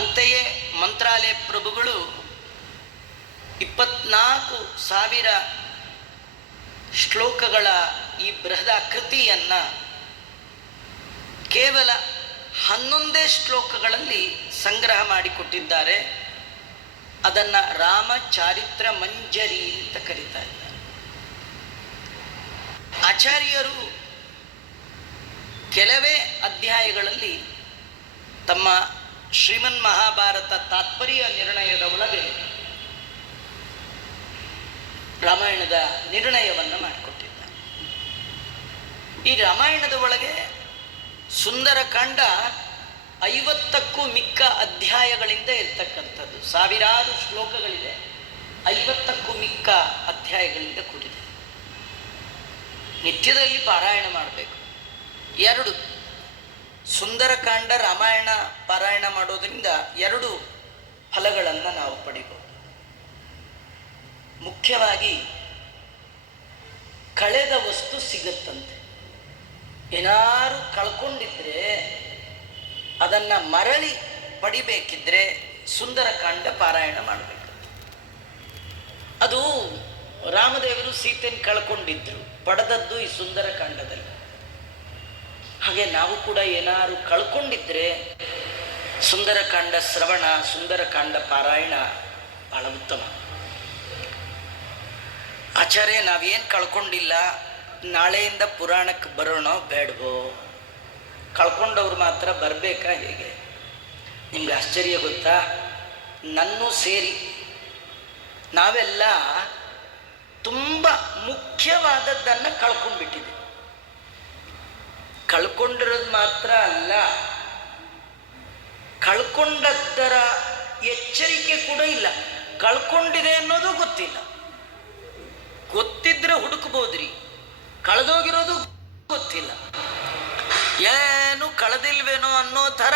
ಅಂತೆಯೇ ಮಂತ್ರಾಲಯ ಪ್ರಭುಗಳು 24,000 ಶ್ಲೋಕಗಳ ಈ ಬೃಹದ ಕೃತಿಯನ್ನು ಕೇವಲ 11 ಶ್ಲೋಕಗಳಲ್ಲಿ ಸಂಗ್ರಹ ಮಾಡಿಕೊಟ್ಟಿದ್ದಾರೆ. ಅದನ್ನು ರಾಮಚಾರಿತ್ರ ಮಂಜರಿ ಅಂತ ಕರೀತಾ ಇದ್ದಾರೆ. ಆಚಾರ್ಯರು ಕೆಲವೇ ಅಧ್ಯಾಯಗಳಲ್ಲಿ ತಮ್ಮ ಶ್ರೀಮನ್ ಮಹಾಭಾರತ ತಾತ್ಪರ್ಯ ನಿರ್ಣಯದ ಒಳಗೆ ರಾಮಾಯಣದ ನಿರ್ಣಯವನ್ನು ಮಾಡಿಕೊಟ್ಟಿದ್ದಾರೆ. ಈ ರಾಮಾಯಣದ ಒಳಗೆ ಸುಂದರಕಾಂಡ 50ಕ್ಕೂ ಮಿಕ್ಕ ಅಧ್ಯಾಯಗಳಿಂದ ಇರ್ತಕ್ಕಂಥದ್ದು. ಸಾವಿರಾರು ಶ್ಲೋಕಗಳಿದೆ, 50ಕ್ಕೂ ಮಿಕ್ಕ ಅಧ್ಯಾಯಗಳಿಂದ ಕೂಡಿದೆ. ನಿತ್ಯದಲ್ಲಿ ಪಾರಾಯಣ ಮಾಡಬೇಕು. 2 ಸುಂದರಕಾಂಡ ರಾಮಾಯಣ ಪಾರಾಯಣ ಮಾಡೋದ್ರಿಂದ 2 ಫಲಗಳನ್ನು ನಾವು ಪಡಿಬೋದು. ಮುಖ್ಯವಾಗಿ ಕಳೆದ ವಸ್ತು ಸಿಗುತ್ತಂತೆ. ಏನಾರು ಕಳ್ಕೊಂಡಿದ್ರೆ ಅದನ್ನು ಮರಳಿ ಪಡಿಬೇಕಿದ್ರೆ ಸುಂದರಕಾಂಡ ಪಾರಾಯಣ ಮಾಡಬೇಕು. ಅದು ರಾಮದೇವರು ಸೀತೆಯನ್ನು ಕಳ್ಕೊಂಡಿದ್ರು, ಪಡೆದದ್ದು ಈ ಸುಂದರಕಾಂಡದಲ್ಲಿ. ಹಾಗೆ ನಾವು ಕೂಡ ಏನಾರು ಕಳ್ಕೊಂಡಿದ್ರೆ ಸುಂದರಕಾಂಡ ಶ್ರವಣ, ಸುಂದರಕಾಂಡ ಪಾರಾಯಣ ಬಹಳ ಉತ್ತಮ. ಆಚಾರ್ಯ, ನಾವೇನು ಕಳ್ಕೊಂಡಿಲ್ಲ, ನಾಳೆಯಿಂದ ಪುರಾಣಕ್ಕೆ ಬರೋಣೋ ಬೇಡವೋ? ಕಳ್ಕೊಂಡವ್ರು ಮಾತ್ರ ಬರಬೇಕಾ ಹೇಗೆ? ನಿಮ್ಗೆ ಆಶ್ಚರ್ಯ ಗೊತ್ತಾ? ನನ್ನೂ ಸೇರಿ ನಾವೆಲ್ಲ ತುಂಬ ಮುಖ್ಯವಾದದ್ದನ್ನು ಕಳ್ಕೊಂಡ್ಬಿಟ್ಟಿದೆ. ಕಳ್ಕೊಂಡಿರೋದು ಮಾತ್ರ ಅಲ್ಲ, ಕಳ್ಕೊಂಡದ್ದರ ಎಚ್ಚರಿಕೆ ಕೂಡ ಇಲ್ಲ. ಕಳ್ಕೊಂಡಿದೆ ಅನ್ನೋದು ಗೊತ್ತಿಲ್ಲ. ಗೊತ್ತಿದ್ರೆ ಹುಡುಕ್ಬೋದ್ರಿ, ಕಳೆದೋಗಿರೋದು ಗೊತ್ತಿಲ್ಲ. ಏನು ಕಳೆದಿಲ್ವೇನೋ ಅನ್ನೋ ಥರ